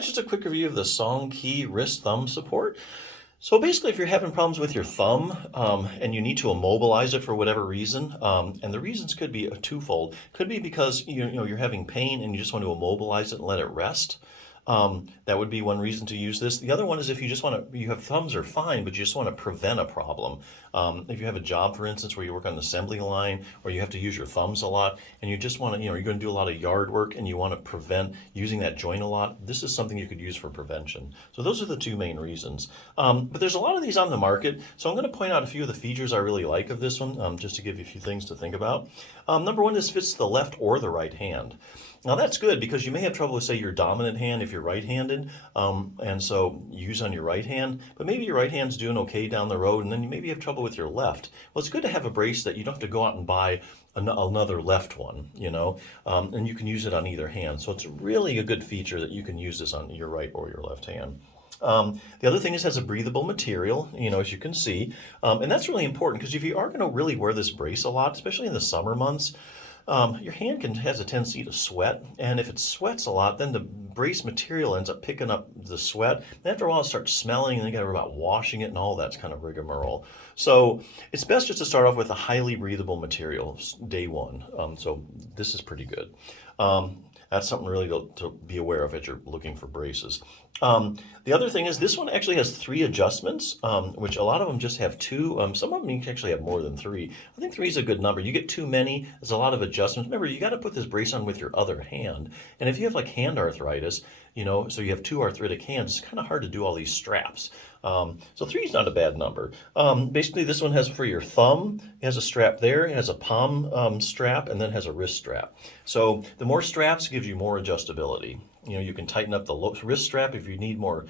it's just a quick review of the SONGQEE wrist thumb support. So basically, if you're having problems with your thumb and you need to immobilize it for whatever reason, and the reasons could be a twofold. Could be because you're having pain and you just want to immobilize it and let it rest. That would be one reason to use this. The other one is if you just want to, you have thumbs are fine, but you just want to prevent a problem. If you have a job, for instance, where you work on the assembly line, or you have to use your thumbs a lot, and you just want to, you're going to do a lot of yard work and you want to prevent using that joint a lot, this is something you could use for prevention. So those are the two main reasons. But there's a lot of these on the market, so I'm going to point out a few of the features I really like of this one, just to give you a few things to think about. Number one, this fits the left or the right hand. Now that's good because you may have trouble with, say, your dominant hand if you're right-handed, and so use on your right hand, but maybe your right hand's doing okay down the road, and then you maybe have trouble with your left. Well, it's good to have a brace that you don't have to go out and buy another left one, and you can use it on either hand. So it's really a good feature that you can use this on your right or your left hand. The other thing is it has a breathable material, as you can see, and that's really important because if you are going to really wear this brace a lot, especially in the summer months, your hand has a tendency to sweat, and if it sweats a lot, then the brace material ends up picking up the sweat, and after a while it starts smelling, and then you got to worry about washing it, and all that's kind of rigmarole. So it's best just to start off with a highly breathable material day one. So this is pretty good. That's something really to be aware of as you're looking for braces. The other thing is this one actually has 3 adjustments, which a lot of them just have 2. Some of them you can actually have more than 3. I think 3 is a good number. You get too many, there's a lot of adjustments. Remember, you got to put this brace on with your other hand. And if you have like hand arthritis, so you have 2 arthritic hands, it's kind of hard to do all these straps. So 3 is not a bad number. Basically, this one has for your thumb, it has a strap there, it has a palm strap, and then has a wrist strap. So the more straps gives you more adjustability. You can tighten up the wrist strap if you need more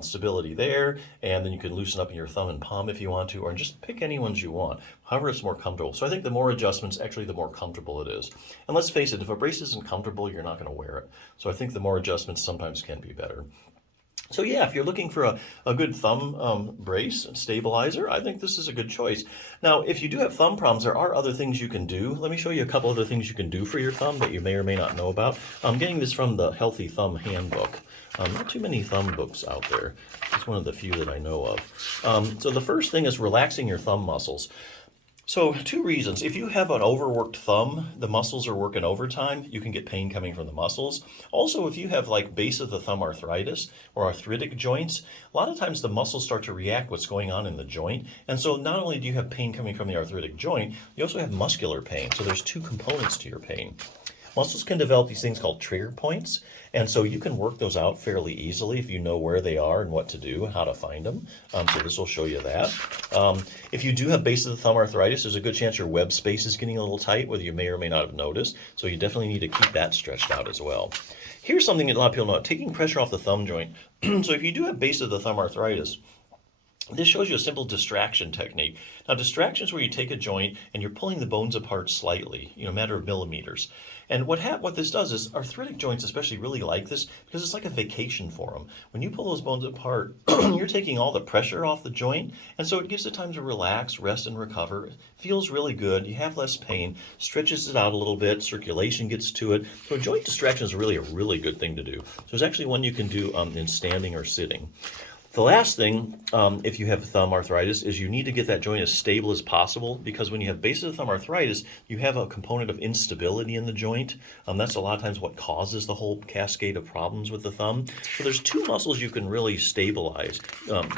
stability there, and then you can loosen up in your thumb and palm if you want to, or just pick any ones you want, however it's more comfortable. So I think the more adjustments, actually the more comfortable it is. And let's face it, if a brace isn't comfortable, you're not going to wear it. So I think the more adjustments sometimes can be better. So yeah, if you're looking for a good thumb brace stabilizer, I think this is a good choice. Now, if you do have thumb problems, there are other things you can do. Let me show you a couple other things you can do for your thumb that you may or may not know about. I'm getting this from the Healthy Thumb Handbook. Not too many thumb books out there. It's one of the few that I know of. So the first thing is relaxing your thumb muscles. So 2 reasons. If you have an overworked thumb, the muscles are working overtime, you can get pain coming from the muscles. Also, if you have like base of the thumb arthritis or arthritic joints, a lot of times the muscles start to react what's going on in the joint. And so not only do you have pain coming from the arthritic joint, you also have muscular pain. So there's 2 components to your pain. Muscles can develop these things called trigger points, and so you can work those out fairly easily if you know where they are and what to do and how to find them. So this will show you that. If you do have base of the thumb arthritis, there's a good chance your web space is getting a little tight, whether you may or may not have noticed, so you definitely need to keep that stretched out as well. Here's something that a lot of people know, taking pressure off the thumb joint. So if you do have base of the thumb arthritis, this shows you a simple distraction technique. Now, distraction is where you take a joint and you're pulling the bones apart slightly, a matter of millimeters. And what this does is arthritic joints especially really like this because it's like a vacation for them. When you pull those bones apart, you're taking all the pressure off the joint, and so it gives it time to relax, rest, and recover. It feels really good. You have less pain, stretches it out a little bit, circulation gets to it. So joint distraction is really a really good thing to do. So it's actually one you can do in standing or sitting. The last thing, if you have thumb arthritis, is you need to get that joint as stable as possible, because when you have base of the thumb arthritis, you have a component of instability in the joint. That's a lot of times what causes the whole cascade of problems with the thumb. So there's 2 muscles you can really stabilize,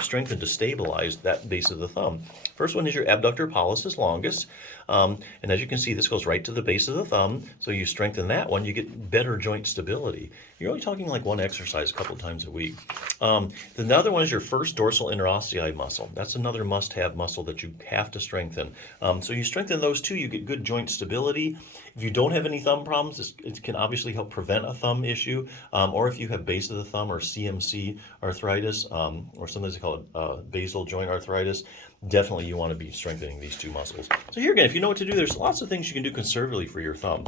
strengthen to stabilize that base of the thumb. First one is your abductor pollicis longus, and as you can see, this goes right to the base of the thumb. So you strengthen that one, you get better joint stability. You're only talking like one exercise a couple of times a week. The other one is your first dorsal interossei muscle. That's another must-have muscle that you have to strengthen. So you strengthen those 2, you get good joint stability. If you don't have any thumb problems, it can obviously help prevent a thumb issue. Or if you have base of the thumb or CMC arthritis, or sometimes they call it basal joint arthritis, definitely you want to be strengthening these 2 muscles. So here again, if you know what to do, there's lots of things you can do conservatively for your thumb.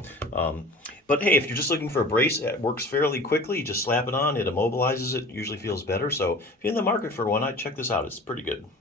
But hey, if you're just looking for a brace, it works fairly quickly. You just slap it on, it immobilizes it, usually feels better. So if you're in the market for one, I'd check this out. It's pretty good.